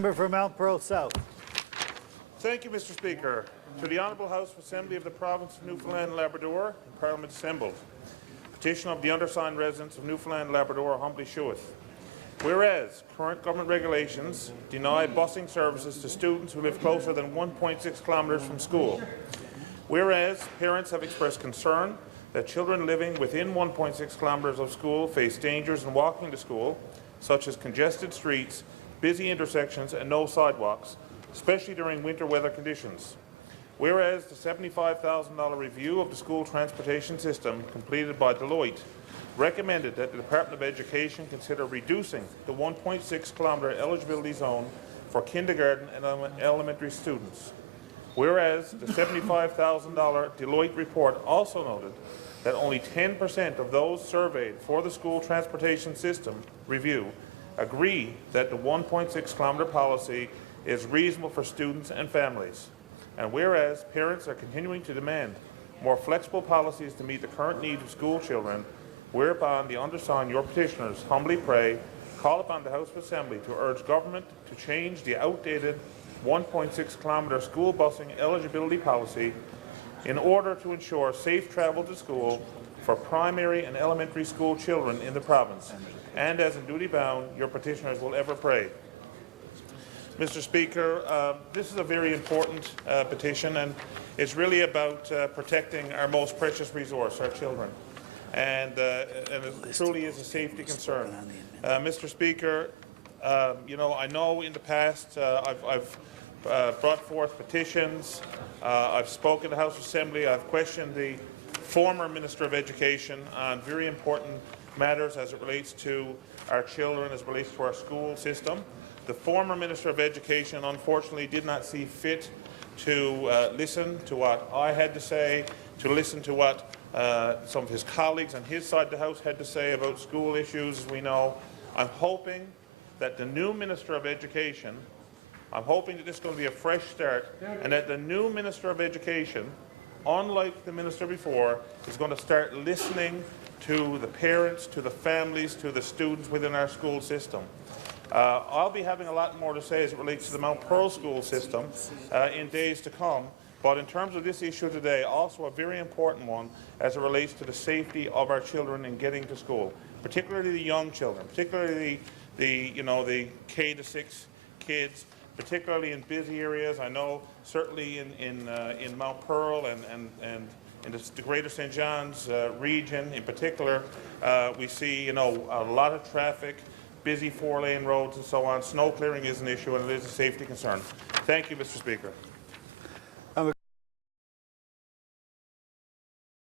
Member for Mount Pearl South. Thank you, Mr. Speaker. To the Honourable House of Assembly of the Province of Newfoundland and Labrador, in Parliament assembled. Petition of the undersigned residents of Newfoundland and Labrador humbly sheweth. Whereas current government regulations deny busing services to students who live closer than 1.6 kilometres from school. Whereas parents have expressed concern that children living within 1.6 kilometres of school face dangers in walking to school, such as congested streets, busy intersections and no sidewalks, especially during winter weather conditions. Whereas the $75,000 review of the school transportation system completed by Deloitte recommended that the Department of Education consider reducing the 1.6 kilometre eligibility zone for kindergarten and elementary students. Whereas the $75,000 Deloitte report also noted that only 10% of those surveyed for the school transportation system review agree that the 1.6 kilometre policy is reasonable for students and families. And whereas parents are continuing to demand more flexible policies to meet the current needs of school children, whereupon the undersigned, your petitioners, humbly pray, call upon the House of Assembly to urge government to change the outdated 1.6 kilometre school busing eligibility policy in order to ensure safe travel to school for primary and elementary school children in the province. And as in duty bound, your petitioners will ever pray. Mr. Speaker, this is a very important petition, and it's really about protecting our most precious resource, our children. And it truly is a safety concern. Mr. Speaker, you know, I know in the past I've brought forth petitions, I've spoken to the House of Assembly, I've questioned the former Minister of Education on very important matters as it relates to our children, as it relates to our school system. The former Minister of Education unfortunately did not see fit to listen to what I had to say, to listen to what some of his colleagues on his side of the House had to say about school issues, as we know. I'm hoping that the new Minister of Education, I'm hoping that this is going to be a fresh start, and that the new Minister of Education, unlike the Minister before, is going to start listening to the parents, to the families, to the students within our school system. I'll be having a lot more to say as it relates to the Mount Pearl school system in days to come, but in terms of this issue today, also a very important one as it relates to the safety of our children in getting to school, particularly the young children, particularly the K to 6 kids, particularly in busy areas. I know certainly in Mount Pearl and in the Greater St. John's region in particular, we see a lot of traffic, busy 4-lane roads and so on. Snow clearing is an issue, and it is a safety concern. Thank you, Mr. Speaker.